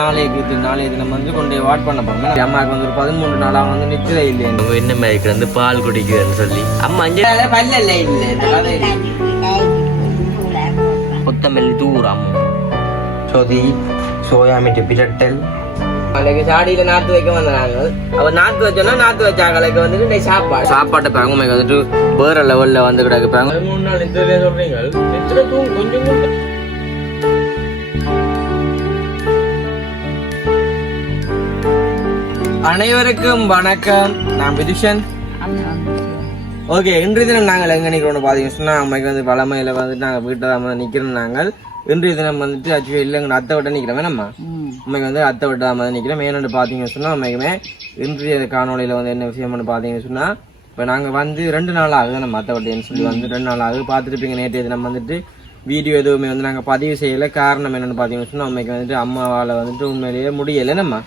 நாளைய தினம் வந்து கொண்டு வாட் பண்ண போறோம். அம்மாவுக்கு வந்து ஒரு 13 நாளா வந்து நிச்சயம் இல்லை. என்ன மாதிரி வந்து பால் குடிக்குதுன்னு சொல்லி அம்மா கொத்தமல்லி தூரம் சொதி சோயா மீட்டு பிரட்டல் அன்னைக்கு சாடியில நாத்து வைக்க வந்தாங்க. அவர் நாத்து வச்சோன்னா நாத்து வச்சாங்களுக்கு வந்துட்டு சாப்பாட்டை பாங்க வந்துட்டு வேற லெவல்ல வந்து கிடக்குறாங்க. 3 நாள் நித்திரையே சொல்றீங்க. கொஞ்சம் அனைவருக்கும் வணக்கம். நான் விதுஷன். ஓகே, இன்றைய தினம் நாங்கள் எங்க நிக்கிறோம் பாத்தீங்கன்னா சொன்னா அம்மைக்கு வந்து பழமையில வந்துட்டு நாங்கள் வீட்டை தான் நிக்கிறோம். நாங்கள் இன்றைய தினம் வந்துட்டு ஆக்சுவலி இல்லைங்க அத்தை விட்ட நிக்கிறோம். நம்ம அம்மைக்கு வந்து அத்தை விட்ட தான் நிக்கிறோம். ஏன்னு பாத்தீங்கன்னு சொன்னா அம்மைக்குமே இன்றைய காணொலியில வந்து என்ன விஷயம்னு பாத்தீங்கன்னு சொன்னா இப்ப நாங்க வந்து 2 நாள் ஆகுது நம்ம அத்தை விட்டேன்னு சொல்லி வந்து 2 நாள் ஆகுது. பார்த்துருப்பீங்க நேற்றைய தினம் வந்துட்டு வீடியோ எதுவுமே வந்து நாங்கள் பதிவு செய்யலை. காரணம் என்னென்னு பார்த்தீங்கன்னு சொன்னால் அம்மைக்கு வந்துட்டு அம்மாவால் வந்துட்டு உண்மையிலேயே முடியலை. நம்ம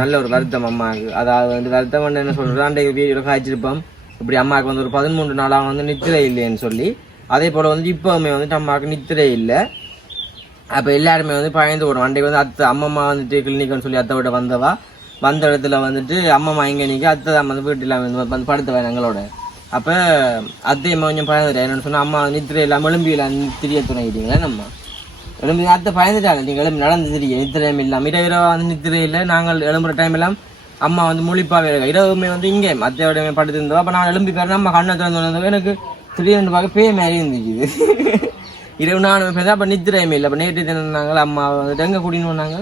நல்ல ஒரு வருத்தம் அம்மாவுக்கு. அதாவது வந்து வருத்தம் வந்து என்ன சொல்கிறது, அன்றைக்கு வீடியோவில் காய்ச்சிருப்போம் இப்படி அம்மாவுக்கு வந்து ஒரு 13 நாளாக வந்து நித்திரை இல்லைன்னு சொல்லி. அதே போல் வந்து இப்போவுமே வந்துட்டு அம்மாவுக்கு நித்திரை இல்லை. அப்போ எல்லாருமே வந்து பயந்து போடுவோம். அன்றைக்கு வந்து அம்மம்மா வந்துட்டு கிளினிக்னு சொல்லி அத்தை விட வந்த இடத்துல வந்துட்டு அம்மம்மா இங்கே நிற்க அத்தை தான் வந்து வீட்டில் வந்து படுத்துவேன் எங்களோட. அப்போ அத்தையம்மா கொஞ்சம் பயந்துட்டேன். என்னென்னு சொன்னால் அம்மா நித்திரை இல்லாமல் எலும்பியில் திரிய துணைக்கிட்டீங்களே நம்ம எலும்பி அத்தை பயந்துட்டாங்க. நீங்கள் எலும்பி நடந்து திரிய நித்திரையும் இல்லாமல் இரவு வந்து நித்திரை இல்லை. நாங்கள் எழும்புற டைம் எல்லாம் அம்மா வந்து முழிப்பாகவே இருக்கா. இரவுமே வந்து இங்கே அத்தையோட படுத்துருந்தோம். அப்போ நான் எழும்பி பேர் நம்ம கண்ணை திறந்து எனக்கு திடீர்னு பார்க்க பேய் மாதிரி இருந்துச்சு. இரவு நானும் பேர் அப்போ நித்திரையுமே இல்லை. அப்போ நேற்று தினம் அம்மா வந்துட்டு எங்கே கூட்டின்னு வந்தாங்க?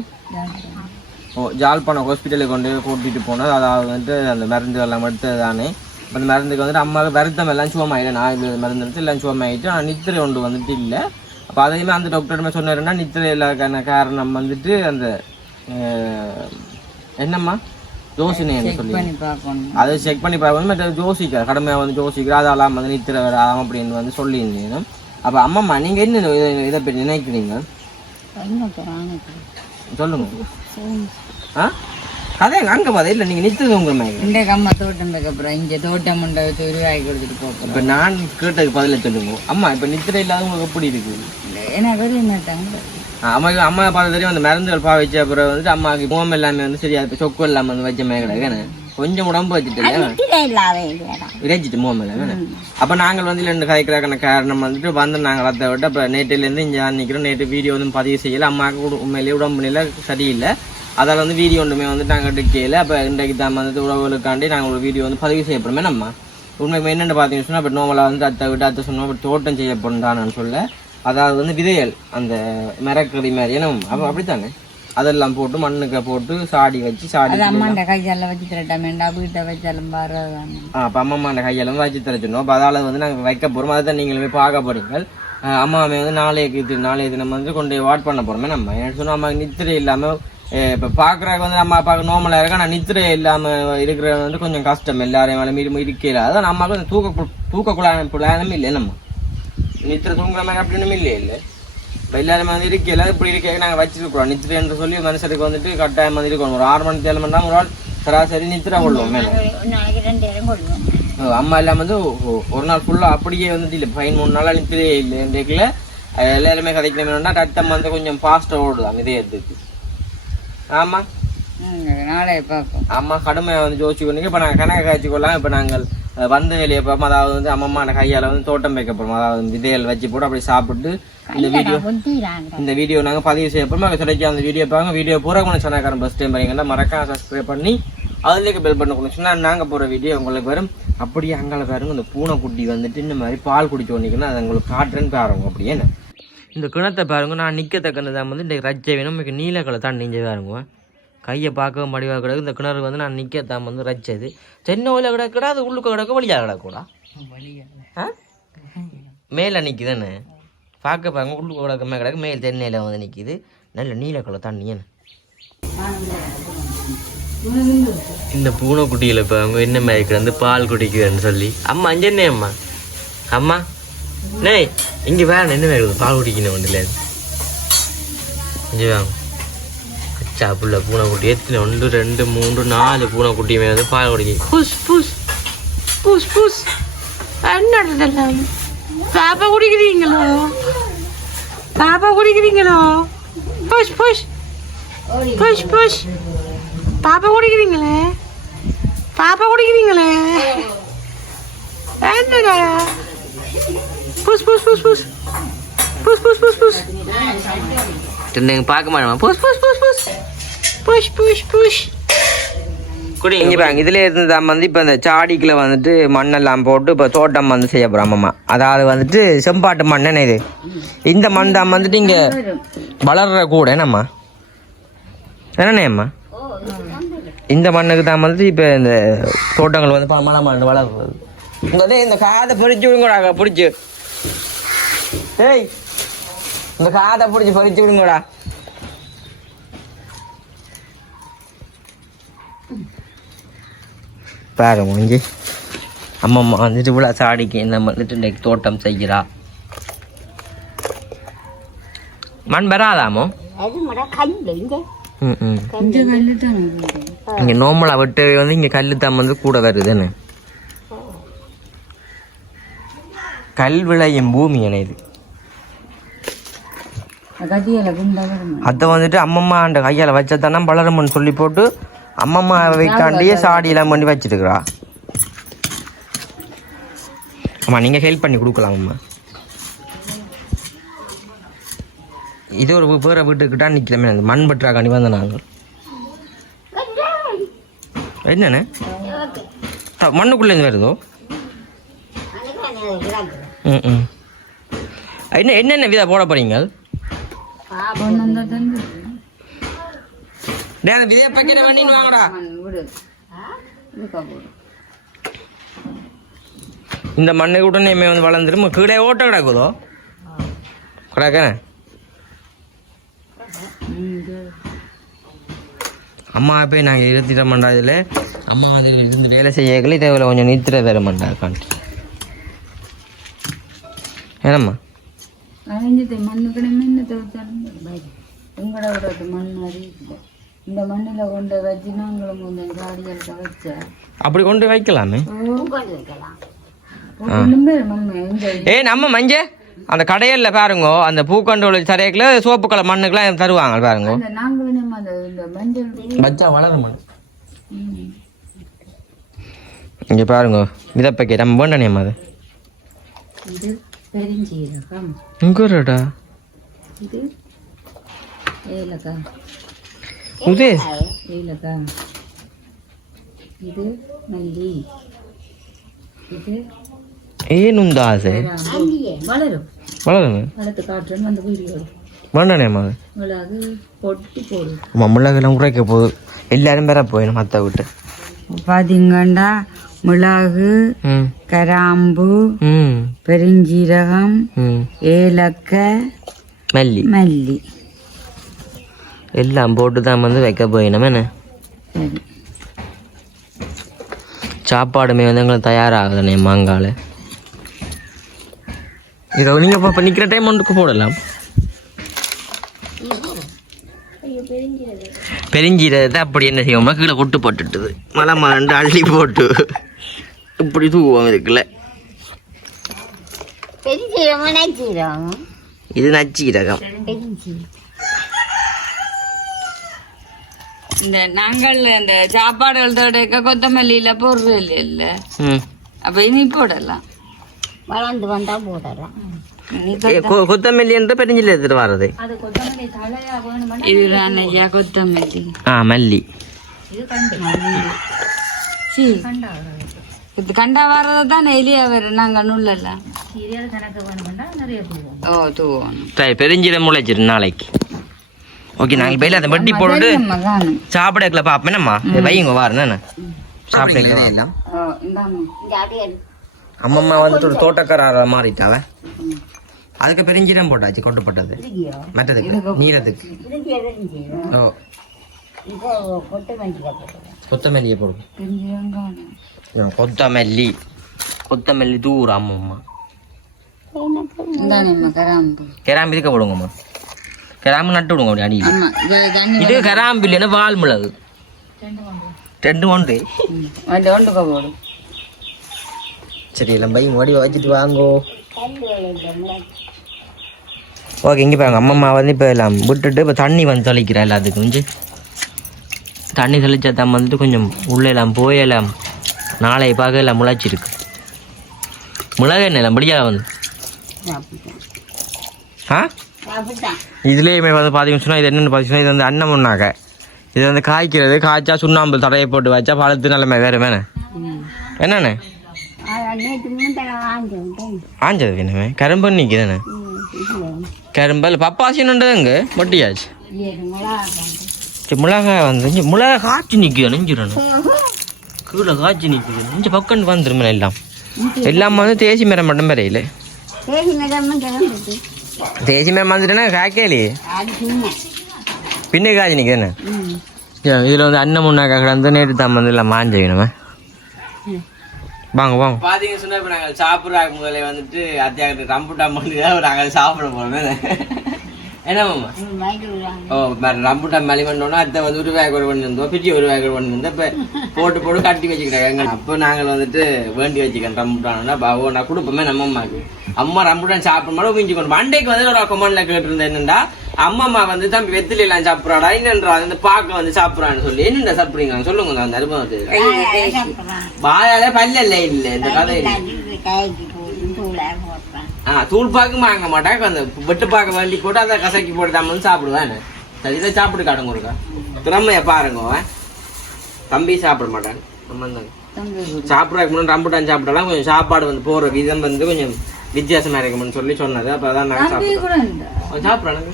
ஜாழ்ப்பாணம் ஹாஸ்பிட்டலுக்கு கொண்டு கூட்டிகிட்டு போனோம். அதாவது வந்துட்டு அந்த மருந்து எல்லாம் எடுத்தது தானே. இப்போ அந்த மருந்துக்கு வந்துட்டு அம்மாவுக்கு வருத்தம் எல்லாம் சுவமாயிடும். நான் மருந்து எடுத்து எல்லாம் சுவமாயிட்டு. ஆனால் நித்திரை ஒன்று வந்துட்டு இல்லை. அப்போ அதையுமே அந்த டாக்டருமே சொன்னாருன்னா நித்திரை இல்லாத காரணம் வந்துட்டு அந்த என்னம்மா யோசனை சொல்லி அதை செக் பண்ணி பார்க்கணும். மற்ற யோசிக்கிற கடுமையாக வந்து யோசிக்கிற அதெல்லாம் வந்து நித்திரை வராமல் அப்படின்னு வந்து சொல்லியிருந்தேன். அப்போ அம்மாம்மா நீங்கள் என்ன இதை பற்றி நினைக்கிறீங்க சொல்லுங்க. அதே அங்கே பார்த்தா இல்லை நீங்கள் நித்திரை உங்க இந்த அம்மா தோட்டம் அப்புறம் இங்கே தோட்டம் வச்சு உருவாக்கி கொடுத்துட்டு போகிறோம். இப்போ நான் கேட்டதுக்கு பதில சொல்லுங்க. அம்மா இப்போ நித்திரை இல்லாதவங்களுக்கு எப்படி இருக்குது? ஏன்னா வெளியே மாட்டாங்க. அம்மா பார்த்து தெரியும் அந்த மருந்துகள் பாவிச்ச அப்புறம் வந்துட்டு அம்மாவுக்கு முகம் எல்லாமே வந்து சரியா இப்போ சொக்கு இல்லாமல் வந்து வச்ச மேகடா கொஞ்சம் உடம்பு வச்சுட்டு இறைச்சிட்டு முகம் இல்லை. அப்போ நாங்கள் வந்து 2 கதைக்கிறாக்கான காரணம் வந்துட்டு வந்து நாங்கள் அதை விட்டு அப்போ நேற்றிலேருந்து இங்கே நிற்கிறோம். நேற்று வீடியோ வந்து பதிவு செய்யலை. அம்மாவுக்கு உண்மையிலேயே உடம்பு நிலை சரியில்லை. அதால் வந்து வீடியோ ஒன்றுமே வந்து நாங்கள் எடுக்கல. அப்போ இன்றைக்கு தான் வந்துட்டு உறவுகளுக்காண்டி நாங்கள் ஒரு வீடியோ வந்து பதிவு செய்யப்படுமே. நம்ம உண்மைக்கு என்னென்னு பார்த்தீங்கன்னு சொன்னால் இப்போ நோவலாக வந்து அத்தை சொன்னோம் அப்படி தோட்டம் செய்யப்படும் தானு சொல்ல. அதாவது வந்து விதைகள் அந்த மரக்கறி மாதிரி ஏன்னா அப்போ அப்படித்தானே அதெல்லாம் போட்டு மண்ணுக்கு போட்டு சாடி வச்சு அம்மாண்ட கையால வச்சு தரட்டாமேண்டா வீட்டை வச்சாலும் பாருதான். அப்போ அம்மாண்ட கையாலும் வச்சு தர சொன்னோம். அப்போ அதால் வந்து நாங்கள் வைக்க போகிறோம். அதை தான் நீங்கள் போய் பார்க்க போறீங்க. அம்மாவை வந்து நாளைய தினம் வந்து கொண்டு வாட் பண்ண போகிறோமே. நம்ம என்ன சொன்னோம் அம்மாவுக்கு நித்திரை இல்லாமல் இப்போ பார்க்குறாங்க வந்து அம்மா அப்பாவுக்கு நார்மலாக இருக்கா. ஆனால் நித்திரை இல்லாமல் இருக்கிறது வந்து கொஞ்சம் கஷ்டம். எல்லாரையும் மேலே இருக்கல. அதான் அம்மாவுக்கு தூக்கக்குள்ளானமே இல்லை. நம்ம நித்திரை தூங்குற மாதிரி அப்படின்னு இல்லை. இப்போ எல்லாருமே வந்து இருக்கல இப்படி இருக்க நாங்கள் வச்சிருக்கிறோம். நித்திரை என்று சொல்லி மனுஷருக்கு வந்துட்டு கட்டாயம் வந்து இருக்கணும். ஒரு 6 மணி 7 மணி தான் ஒரு நாள் சராசரி நித்திரை கொள்வோம். மேலே அம்மா எல்லாம் வந்து ஒரு நாள் ஃபுல்லாக அப்படியே வந்துட்டு இல்லை 13 நாளாக நித்திரையே இல்லை. இன்றைக்குல எல்லாருமே கதைக்கணும் வேணும்னா ரத்தம் வந்து கொஞ்சம் ஃபாஸ்ட்டாக ஓடுதான் இதயத்துக்கு. ஆமாம் நாளே பார்ப்போம். அம்மா கடுமையாக வந்து ஜோசி கொண்டீங்க. இப்போ நாங்கள் கணக்கு காய்ச்சி கொள்ளலாம். இப்போ நாங்கள் வந்த வெளியே பார்ப்போம். அதாவது வந்து அம்மம்மான கையால் வந்து தோட்டம் வைக்க போகிறோம். அதாவது விதைகள் வச்சு போட்டு அப்படி சாப்பிட்டு இந்த வீடியோ நாங்கள் பதிவு செய்ய போகிறோம். அது கிடைச்சி அந்த வீடியோ பாருங்க. வீடியோ பூரா கொஞ்சம் சேனல்காரன் ஃபஸ்ட் டைம் பாருங்கன்னா மறக்காம சப்ஸ்கிரைப் பண்ணி அதுலேயே பெல் பண்ண கொண்டு சொன்னால் நாங்கள் போகிற வீடியோ உங்களுக்கு வரும். அப்படியே அங்கால பாருங்க இந்த பூனைக்குட்டி வந்துட்டு இந்த மாதிரி பால் குடிச்சு வந்தீங்கன்னா அது உங்களுக்கு காட்டுறேன்னு பாருங்க. அப்படியே இந்த கிணத்தை பாருங்க. நான் நிற்கத்தக்கன்னு தான் வந்து இந்த ரச்சை வேணும். நமக்கு நீலக்கலை தான் நெஞ்சு பாருங்க. கையை பார்க்கவும் மடிவாக கிடக்கு. இந்த கிணறு வந்து நான் நிற்கத்தான் வந்து ரச்சது. சென்னை ஓயில கிடக்கூடா அது உள்ளுக்க கிடக்க வழியாக கிடக்கூடா மேலே நிற்குதுன்னு பார்க்க பாருங்க. உள்ளுக்க கிடக்கமே கிடக்கு மேல் தென்னையில் வந்து நிற்கிது. நல்ல நீலக்கலை தண்ணி என்ன இந்த பூனைக்குட்டியில் இப்போ அவங்க என்ன மாதிரி கிடந்து பால் குடிக்குதுன்னு சொல்லி அம்மா அஞ்சன்னே அம்மா நே இங்கே வேணும் என்ன மாதிரி பால் குடிக்கணும் ஒன்றுல இங்கே வாங்க சாப்புள்ள பூனைக்குட்டி எத்தனை 1 2 3 4 பூனைக்குட்டியுமே வந்து பால் குடிக்க புஷ் புஷ் புஷ் புஷ் என்னெல்லாம் பாப்பா குடிக்கிறீங்களோ புஷ் புஷ் புஷ் புஷ் பாப்பா குடிக்கிறீங்களே என்னடா புஷ் புஷ் புஷ் புஷ் புஷ் புஷ் புஷ் புஷ் நீங்க பார்க்க மாட்டோமா புஷ் புஷ் புஷ் புஷ் புஷ் புஷ் புஷ் குடி இங்கே பாருங்க இதில் இருந்து தான் வந்து இப்போ இந்த சாடிக்குள்ள வந்துட்டு மண்ணெல்லாம் போட்டு இப்போ தோட்டம் வந்து செய்ய போகிறோம் அம்மா. அதாவது வந்துட்டு செம்பாட்டு மண்ணு இது. இந்த மண் தான் வந்துட்டு இங்கே வளர்ற கூட என்னம்மா என்னண்ணே அம்மா இந்த மண்ணுக்கு தான் வந்துட்டு இப்போ இந்த தோட்டங்கள் வந்து மழை மண் வளர்றது. இந்த காதை பறிச்சு விடுங்கடா பிடிச்சி ஏய் இந்த காதை பிடிச்சி பறிச்சு விடுங்கடா. பாருங்க இங்கே அம்மா வந்துட்டு இவ்வளோ சாடிக்கு என்ன வந்துட்டு இன்னைக்கு தோட்டம் செய்கிறா. மண் வராதாமோ இங்கே நோம்பலா விட்டு வந்து இங்கே கல் தான் வந்து கூட வருதுன்னு கல் விளையும் பூமி என்ன இது. அதை வந்துட்டு அம்மம்மா அந்த கையால் வச்சதானே வளரும்னு சொல்லி போட்டு அம்மம்மா வைக்காண்டியே சாடியெல்லாம் பண்ணி வச்சுருக்குறா. அம்மா நீங்கள் ஹெல்ப் பண்ணி கொடுக்கலாம் அம்மா. இது ஒரு வேறு வீட்டுக்கிட்டா நிற்கிறமே அந்த மண் பற்றாக்காண்டி வந்த நாங்கள் என்னண்ணே மண்ணுக்குள்ளேருந்து வருதோ என்னென்ன விதா போட போறீங்க விதைய பக்கெட் பண்ணி வாங்கடா. இந்த மண்ணை உடனே வந்து வளர்ந்துரும் கீழே ஓட்ட கிடக்குதோ கிடக்க அம்மா போய் நாங்கள் இருத்திட மாட்டாதில் அம்மா அது இருந்து வேலை செய்யல இதை கொஞ்சம் நிறுத்திட வேற மாட்டாக்கான்ட்டு ஏனம்மா அப்படி கொண்டு வைக்கலாமே. ஏ நம்ம மஞ்ச அந்த கடையில பாருங்க அந்த பூக்கண்டோட சரையக்குல சோப்பு கலர் மண்ணுக்கெல்லாம் தருவாங்க பாருங்க வச்சா வளரும் மண். இங்க பாருங்க விதப்பக்கே நம்ம வேண்டானே அது இங்கடா இது ஏனுந்தா ஆசை வளரும் வேண்டானே மிளகுலாம் உரைக்க போகுது எல்லாரும் பெற போயிடும் மற்ற விட்டு பாத்தீங்கன்னா மிளகு கராம்பு பெருஞ்சீரகம் ஏலக்காய் மல்லி மல்லி எல்லாம் போட்டு தான் வந்து வைக்க போயிடும் என்ன சாப்பாடுமே வந்து எங்களுக்கு தயாராகுதுண்ணே மாங்கால இதை நீங்கள் இப்போ நிற்கிற டைம் ஒன்றுக்கு போடலாம் பெருஞ்சீரகத்தை அப்படி என்ன செய்வோம்னா கீழே கொட்டு போட்டுட்டுது மலை மலண்டு அள்ளி போட்டு இப்படி தூவோம் இருக்குல்ல இது நச்சீரகம். இந்த நாங்கள் இந்த சாப்பாடுகள் தோடைக்க கொத்தமல்லியில போடுறது இல்ல அப்ப இனி போடலாம் வளர்ந்து வந்தா போடலாம். கொத்தமல்லி என்ற பெருஞ்சில எடுத்துட்டு வர்றது இதுதான் ஐயா கொத்தமல்லி மல்லி இது கண்டா வர்றதான் எலியா வரும் நாங்க நுள்ளலாம் ஓ தூவோம் பெருஞ்சீரம் முளைச்சிரு நாளைக்கு. ஓகே நாங்கள் போயில அதை வட்டி போட்டு சாப்பிடக்கல பாப்பேனம்மா வைங்க வாருண்ணா சாப்பிட அம்மம்மா வந்துட்டு ஒரு தோட்டக்கார மாறிட்டாவ அதுக்கு பெருஞ்சீரம் போட்டாச்சு கொட்டுப்பட்டது மற்றதுக்கு நீரத்துக்கு. ஓ கொத்தமல்லியை போடுவோம் கொத்தமல்லி கொத்தமல்லி தூரம் அம்மம்மா கிராம்பு இதுக்க போடுங்கம்மா கிராம்பு நட்டு விடுங்க அப்படி அடியில் இது கிராம்பு இல்லைன்னா வால் மிளகு 2 ஒன்று சரி எல்லாம் பையன் வடி வச்சுட்டு வாங்கோ. ஓகே இங்கே பாருங்க அம்மா வந்து இப்போ எல்லாம் விட்டுட்டு இப்போ தண்ணி வந்து தெளிக்கிறா எல்லாத்துக்கும் கொஞ்சம் தண்ணி தெளிச்சா தான் வந்துட்டு கொஞ்சம் உள்ளெல்லாம் போயெல்லாம் நாளை பார்க்க எல்லாம் முளைச்சிருக்கு. மிளகு என்ன எல்லாம் முடியாது வந்து இதுலேயே வந்து பார்த்தீங்கன்னு சொன்னால் இது என்னென்னு பார்த்தீங்கன்னா இது வந்து அன்னம் ஒன்றாக்க இது வந்து காய்க்கிறது காய்ச்சா சுண்ணாம்பு தடையை போட்டு வச்சா பழத்து நிலைமை வேறு வேணே என்னண்ணே ஆஞ்சது என்னமே கரும்பு நிற்குதானே கரும்பு பப்பாசின்னுன்றதுங்க மொட்டியாச்சு மிளகாய் வந்து மிளகாய் காய்ச்சி நிற்குது நெஞ்சிடணும் கீழே காய்ச்சி நிற்குது நெஞ்சு பக்கம் வந்துருமே எல்லாம் வந்து தேசி மரம் மட்டும் வரையில தேசி மரம் வந்துட்டுன்னா காய்க்கலையே பின்ன காய்ச்சி நிற்குதுண்ணே இதில் வந்து அன்னம் முன்னாக்கா கிடந்து நேற்று தான் வந்து எல்லாம் மாஞ்சவினமே வாங்க வாங்க பாத்தீங்க சொன்னா இப்ப நாங்கள் சாப்பிட்ற முதலே வந்துட்டு அத்தியாகத்தை ரம்புட்டா பண்ணி தான் நாங்கள் சாப்பிட போறோம் என்ன மாமா ஓ ரம்புட்டான் மலி பண்ணோன்னா அத்தை வந்து ஒரு வேக பண்ணிருந்தோம் பிச்சி ஒரு வேக பண்ணிருந்தோம் இப்போ போட்டு கட்டி வச்சுக்கிறாங்க அப்போ நாங்கள் வந்துட்டு வேண்டி வச்சுக்கிறோம் ரம்புட்டானா பாவோ நான் கொடுப்போமே நம்ம அம்மாவுக்கு அம்மா ரம்புட்டான் சாப்பிட மாதிரி ஊஞ்சி கொண்டு மண்டைக்கு வந்து ஒரு கமெண்ட்ல கேட்டிருந்தேன் என்னண்டா அம்மா வந்து தம்பி வெத்தில எல்லாம் சாப்பிட்றாடா என்னன்றா அந்த பாக்க வந்து சாப்பிட்றான்னு சொல்லி என்னண்டா சாப்பிடுறீங்க சொல்லுங்க அந்த அனுபவம் வாயால பல்ல இல்ல இந்த கதை தூள் பாக்கு வாங்க மாட்டாங்க அந்த வெட்டு பாக்க வேண்டி போட்டு அதை கசக்கி போட்டு தான் வந்து சாப்பிடுவேன் சரி இதை சாப்பிட்டு காட்டுங்க ஒருக்கா திறமைய பாருங்க தம்பி சாப்பிட மாட்டாங்க சாப்பிட்றதுக்கு முன்னாடி ரம்புட்டான் சாப்பிட்டாலும் கொஞ்சம் சாப்பாடு வந்து போற விதம் வந்து கொஞ்சம் வித்தியாசமா இருக்கும்னு சொல்லி சொன்னது அப்ப அதான் நாங்க சாப்பிடுறோம்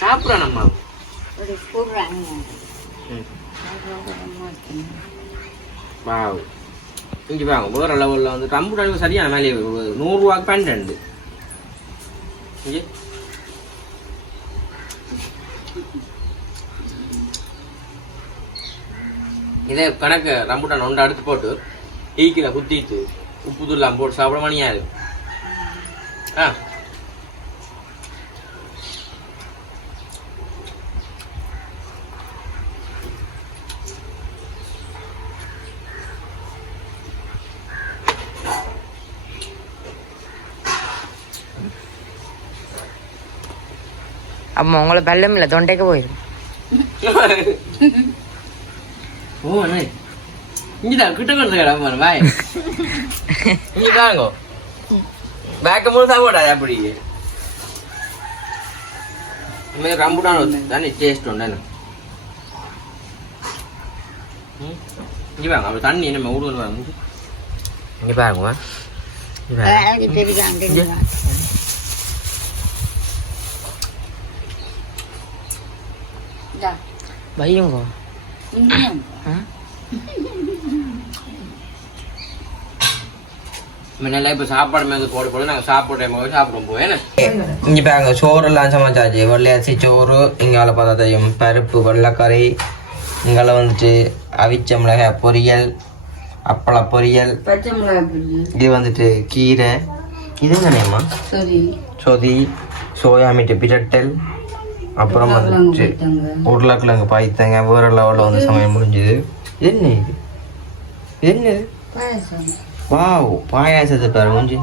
சாப்பிட்றோம் நம்ம வாவ் இங்கே வாங்க வேற லெவலில் வந்து ரம்புட்டானுக்கு சரியான மேலே 100 ரூபாய்க்கு 12 இங்கே இதே கணக்கு ரம்புட்டான் ஒன்று அடுத்து போட்டு ஈக்கில குத்திட்டு உப்பு தூள்லாம் போட்டு சாப்பிட மணியா இருக்கு அம்மா உங்களை பல்லம் இல்லை தொண்டைக்கு போயிடும் ஓ அண்ணே இங்கதான் கிட்ட கொண்டு கிடமா பாய் இங்க தாங்க பேக்க முழு சாப்பிடாது அப்படி ரம்புட்டான் தானே டேஸ்ட் உண்டு இங்க வாங்க அப்படி தண்ணி நம்ம ஊடுன்னு வாங்க இங்க பாருங்க வையுங்க முன்னெல்லாம் இப்போ சாப்பாடு மேலே போட நாங்கள் சாப்பிடும் போய் இங்கே பாருங்க சோறெல்லாம் சமைச்சாச்சு வெள்ளை அரிசி சோறு இங்கால பார்த்ததையும் பருப்பு வெள்ளைக்கறி இங்கால வந்துட்டு அவிச்ச மிளகாய் பொரியல் அப்பள பொரியல் இது வந்துட்டு கீரை இது என்னம்மா சொதி சோயா மீட்டு பிரட்டல் அப்புறம் வந்துட்டு உருளைக்கிழங்கு பாய்த்தாங்க வேற லெவலில் வந்து சமையல் முடிஞ்சுது என்ன இது என்னது வாவ் பாயாசத்தை பாரு முடிஞ்சு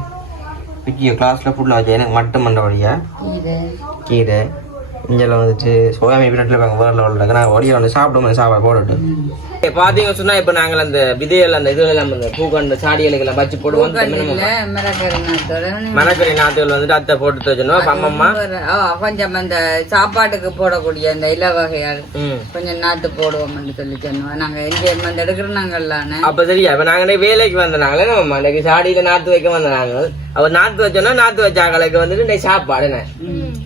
பிக்கிய கிளாஸில் ஃபுல்லாக வச்சு எனக்கு மட்டும் மண்டை வழியா கீரை இங்கெல்லாம் வந்துட்டு சோயா மீன் பின்னாட்டில் வேற லெவலில் இருக்கு நாங்கள் வழியை வந்து சாப்பிடுவோம் சாப்பாடு போட்டுட்டு பாத்தீங்க சொன்னா இப்ப நாங்கள் அந்த விதையெல்லாம் அந்த இதுல எல்லாம் அந்த பூக்கண்ட சாடி இலைகள் வச்சு போடுவோம் மரக்கறி நாத்துகள் வந்துட்டு அத்தை போட்டு வச்சோம் அம்மம்மா கொஞ்சம் அந்த சாப்பாட்டுக்கு போடக்கூடிய அந்த இல வகையால் கொஞ்சம் நாத்து போடுவோம்னு சொல்லி சொன்னோம் நாங்க எங்க அந்த எடுக்கிறோம் அப்ப சரியா இப்ப நாங்க வேலைக்கு வந்தாங்களே நம்ம அன்னைக்கு சாடியில நாத்து வைக்க வந்தாங்க அவர் நாத்து வச்சோன்னா நாத்து வச்சாங்களுக்கு வந்துட்டு சாப்பாடு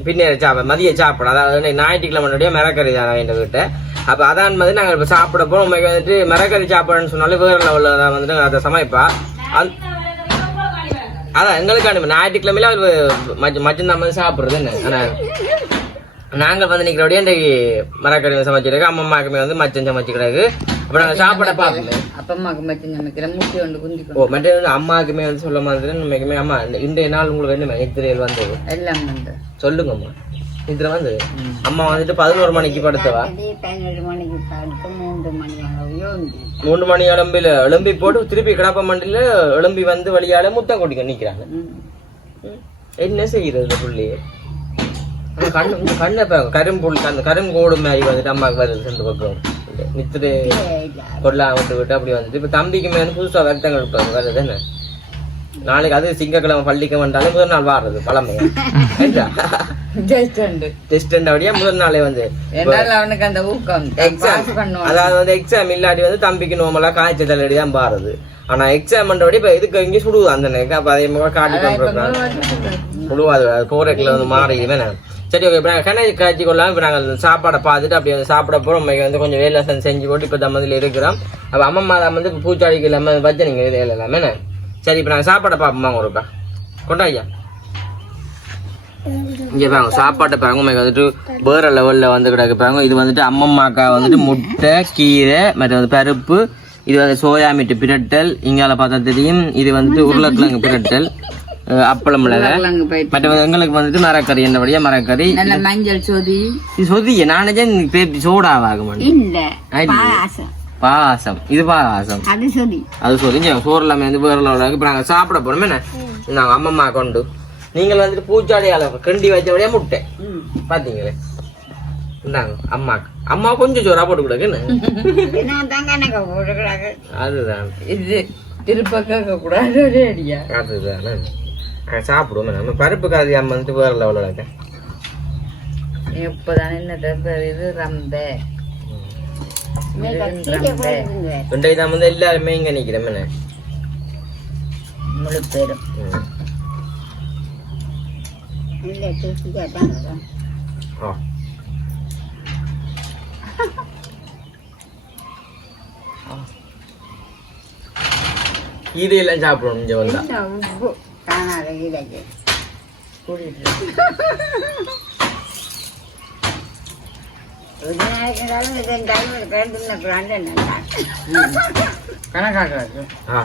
பின்னேற சாப்பாடு மதிய சாப்பாடு அதாவது ஞாயிற்றுக்கிழமை மரக்கறி தான் என் வீட்டை அப்போ அதான் வந்து நாங்கள் இப்போ சாப்பிட போகிறோம் உங்களுக்கு வந்துட்டு மரக்கறி சாப்பாடுன்னு சொன்னாலும் வேறு லெவலில் தான் வந்துட்டு அதை சமைப்பா அதான் எங்களுக்கு அனுப்பி ஞாயிற்றுக்கிழமையில அவர் மச்சந்தான் வந்து சாப்பிட்றது என்ன ஆனால் நாங்கள் வந்து நிற்கிறோடைய இன்றைக்கு மரக்கறி சமைச்சிருக்கு அம்மாவுக்குமே வந்து மச்சம் சமைச்சிக்கிறாரு அப்போ நாங்கள் சாப்பிட பார்ப்போம் அப்பா அம்மாவுக்கு மச்சம் சமைக்கிறேன் மூட்டி ஒன்று குந்தி ஓ மற்ற அம்மாவுக்குமே வந்து சொல்ல மாதிரி நம்மக்குமே அம்மா இன்றைய நாள் உங்களுக்கு வந்து எத்திரையில் வந்தது எல்லாம் வந்து சொல்லுங்கம்மா இதுல வந்து அம்மா வந்துட்டு 11 மணிக்கு படுத்தவா 3 மணி எழும்பி போட்டு திருப்பி கிடப்ப மண்டில எழும்பி வந்து வழியால முத்தம் கொட்டிக்க நிக்கிறாங்க என்ன செய்யறது இந்த புள்ளியே கண்ணு கண்ணை கரும்புள் அந்த கருங்கோடு மாதிரி வந்துட்டு அம்மாவுக்கு வருது ரெண்டு பக்கம் நித்திரை கொள்ளலாம் விட்டு அப்படி வந்துட்டு இப்போ தம்பிக்கு மேலே புதுசாக வருத்தங்கள் வருது என்ன நாளைக்கு அது திங்கக்கிழமை பள்ளிக்கு வந்தாலே முதல் நாள் வாடுறது பழமை டெஸ்ட் அப்படியே முதல் நாளே வந்து அவனுக்கு அந்த ஊக்கம் அதாவது வந்து எக்ஸாம் இல்லாட்டி வந்து தம்பிக்கு நோமலா காய்ச்சல் தலையடி தான் பாருது ஆனா எக்ஸாம் பண்றபடி இப்ப இதுக்கு இங்கே சுடுது அந்த நேரம் அப்ப அதே மாதிரி காட்டி பண்றோம் சுடுவாது கோரைக்குள்ள வந்து மாறி வேணாம் சரி ஓகே இப்போ நாங்கள் கிணறு காய்ச்சி கொள்ளலாம் இப்போ நாங்கள் சாப்பாடை பார்த்துட்டு அப்படி வந்து சாப்பிட போகிறோம் நம்ம வந்து கொஞ்சம் வேலை செஞ்சு போட்டு இப்போ தம்மதில் இருக்கிறோம் அப்போ அம்மா தான் வந்து இப்போ பூச்சாடிக்கு இல்லாமல் வச்சு நீங்கள் இது எல்லாமே சரி இப்போ நாங்கள் சாப்பாடை பார்ப்போமா ஒருக்கா கொண்டா ஐயா இங்கே பாருங்க சாப்பாட்டை பாருங்க உங்களுக்கு வந்துட்டு வேறு லெவலில் வந்து கிடக்கு பாருங்க இது வந்துட்டு அம்மம்மாக்கா வந்துட்டு முட்டை கீரை மற்ற வந்து பருப்பு இது வந்து சோயா மீட்டு பிரட்டல் இங்கால பார்த்தா தெரியும் இது வந்துட்டு உருளைக்கிழங்கு பிரட்டல் அப்பளம் மற்ற எங்களுக்கு வந்துட்டு மரக்கறி என்னபடியா மரக்கறி மஞ்சள் சொதி சொதிய நானே சோடாவாக பாசம் இது பாசம் அது சொதி சோறு எல்லாமே வந்து வேற லெவலுக்கு இப்போ நாங்கள் சாப்பிட போறோம் என்ன நாங்கள் அம்மம்மா கொண்டு நீங்கள் வந்துட்டு பூச்சாடியால கிண்டி வச்சபடியா முட்டை பாத்தீங்களே இந்தாங்க அம்மாக்கு அம்மா கொஞ்சம் சோறா போட்டு கொடுக்குன்னு அதுதான் இது திருப்பக்க கூடாது அதுதானே சாப்பிடுவோம் நம்ம பருப்பு காதி அம்மா வந்துட்டு வேற லெவலில் இருக்க இப்போதானே என்ன இது ரம்ப ரெண்டை தான் வந்து எல்லாருமே இங்க நிக்கிறோம் என்ன முழு பேரும் இதெல்லாம் சாப்பிடணும் இங்க வந்தா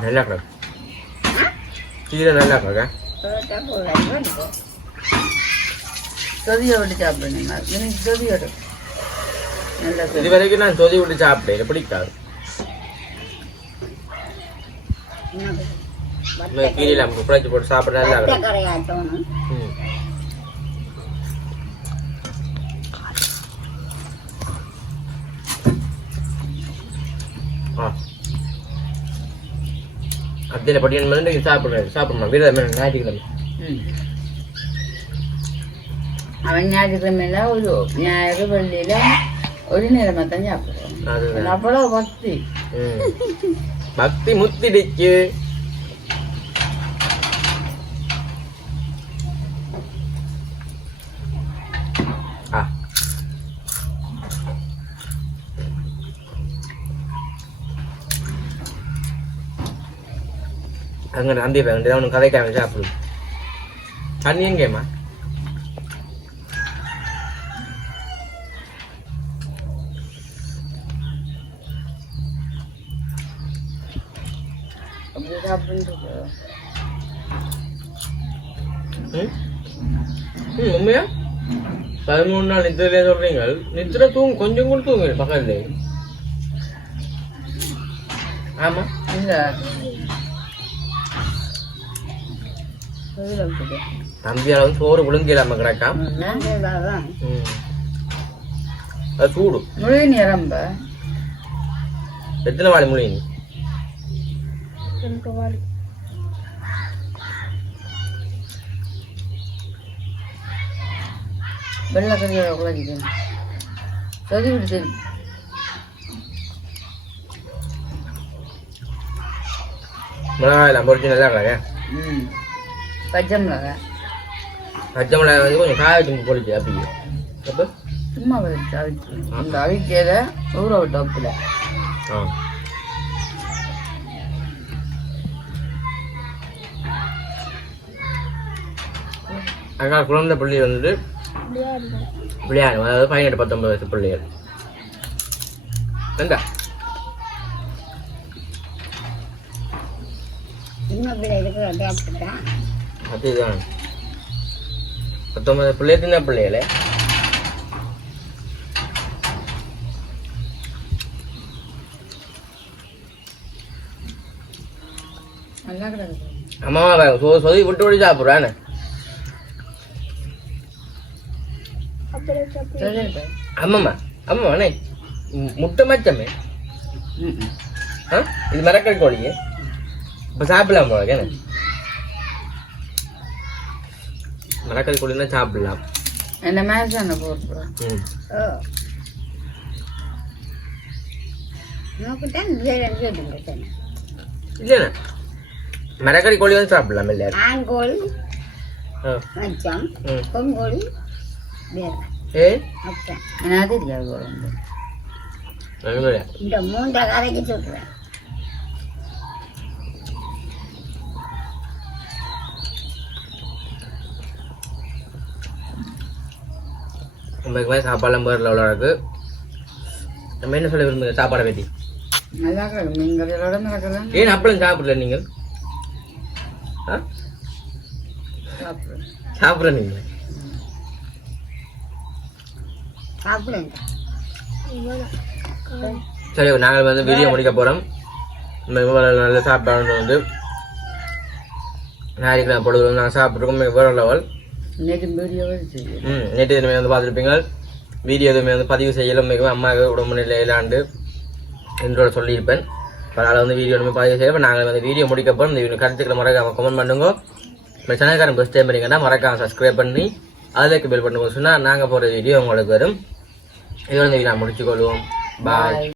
நல்லா கிடக்கு கீரை நல்லா கிடக்கா சொதியை விட்டு சாப்பிடுங்க எனக்கு சொதியோட இது வரைக்கும் நான் சொதி விட்டு சாப்பிட்டேன் பிடிக்காது கீழே குழச்சி போட்டு சாப்பிட நல்லா அப்படியே படி சாப்பிடணும் வீரதம் ஞாயிற்றுக்கிழமை அவன் ஞாயிற்றுக்கிழமையில ஒரு ஞாயிறு வெள்ளியில ஒரு நேரமா தான் சாப்பிடுவோம் அவ்வளோ பக்தி பக்தி முத்திடுச்சு அங்கே நம்பி வேண்டியதான் ஒன்று கதைக்காம சாப்பிடு தண்ணி எங்கேம்மா உண்மையா 13 நாள் நித்திரையிலே சொல்றீங்க நித்திரை கொஞ்சம் கூட தூங்கு பக்கத்துல ஆமா இல்லை தம்பியால வந்து சோறு விழுங்கிடாம கிடக்கா அது சூடு முழுகினி ரொம்ப எத்தனை வாழை முழுகினி வெள்ளக்கறியோட குழந்தை சொதி விடுச்சு மிளகாயெல்லாம் பொறிச்சு நல்லா கிடக்க பச்சை மிளகாய் வந்து கொஞ்சம் காய வச்சு பொறிச்சு அப்படி அப்போ சும்மா அவிச்சு அந்த அவிச்சதை ஊற விட்டு அப்பில் அக்கா குழந்தை பிள்ளை வந்துட்டு விளையாடும் அதாவது 18-19 வயசு பிள்ளைகள் எங்க அதுதான் 19 பிள்ளை சின்ன பிள்ளைகளே நல்லா கிடக்கு அம்மாவா சொதி விட்டு விட்டு சாப்பிட்றானே ஆமாம்மா ஆமாம் அண்ணே முட்டை மச்சமே ஆ இது மரக்கறி கோழிங்க இப்போ சாப்பிடலாம் போல என்ன மரக்கறி கோழின்னா சாப்பிடலாம் என்ன மாதிரி தானே போட்டுருவோம் ம் இல்லைண்ணா மரக்கறி கோழி வந்து சாப்பிடலாம் இல்லையா ஆங்கோல் ஆ மச்சம் ம் பொங்கோல் ஏ அப்புறம் எனக்கு தெரியாது நல்ல இந்த 3 கரைக்கு சொல்றேன் உங்களுக்கு மாதிரி சாப்பாடுலாம் பேரில் அவ்வளோ இருக்கு நம்ம என்ன சொல்ல விரும்புங்க சாப்பாடை பற்றி நல்லா மீன்களோட நடக்கலாம் ஏன் அப்பளம் சாப்பிடல நீங்கள் ஆ சாப்பிட்ற நீங்கள் சாப்பிடுங்க சரி நாங்கள் வந்து வீடியோ முடிக்க போகிறோம் நல்ல சாப்பாடு வந்து ஞாயிற்றுக்கிழமை பொழுது வந்து நாங்கள் சாப்பிட்ருக்கோம் வேறு லெவல் நேற்று வீடியோவே நேற்று எதுவுமே வந்து பார்த்துருப்பீங்க வீடியோ எதுவுமே வந்து பதிவு செய்யலாம் மிகவும் அம்மாவுக்கு உடம்பு நிலை இல்லாண்டு என்றோட சொல்லியிருப்பேன் அதனால் வந்து வீடியோ எதுவுமே பதிவு செய்யலாம் நாங்கள் வந்து வீடியோ முடிக்க போகிறோம் இந்த கருத்துக்களை மறக்காம கமெண்ட் பண்ணுங்க இப்போ சேனல்காரன் ஃபஸ்ட் டைம் பண்ணிங்கன்னா மறக்காம சப்ஸ்கிரைப் பண்ணி அதில் பெல் பண்ணுங்க சொன்னால் நாங்கள் போகிற வீடியோ உங்களுக்கு வரும் இதோட இந்த வீடியோ முடிச்சுக்கொள்வோம் பாய்